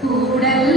Cúbrelo.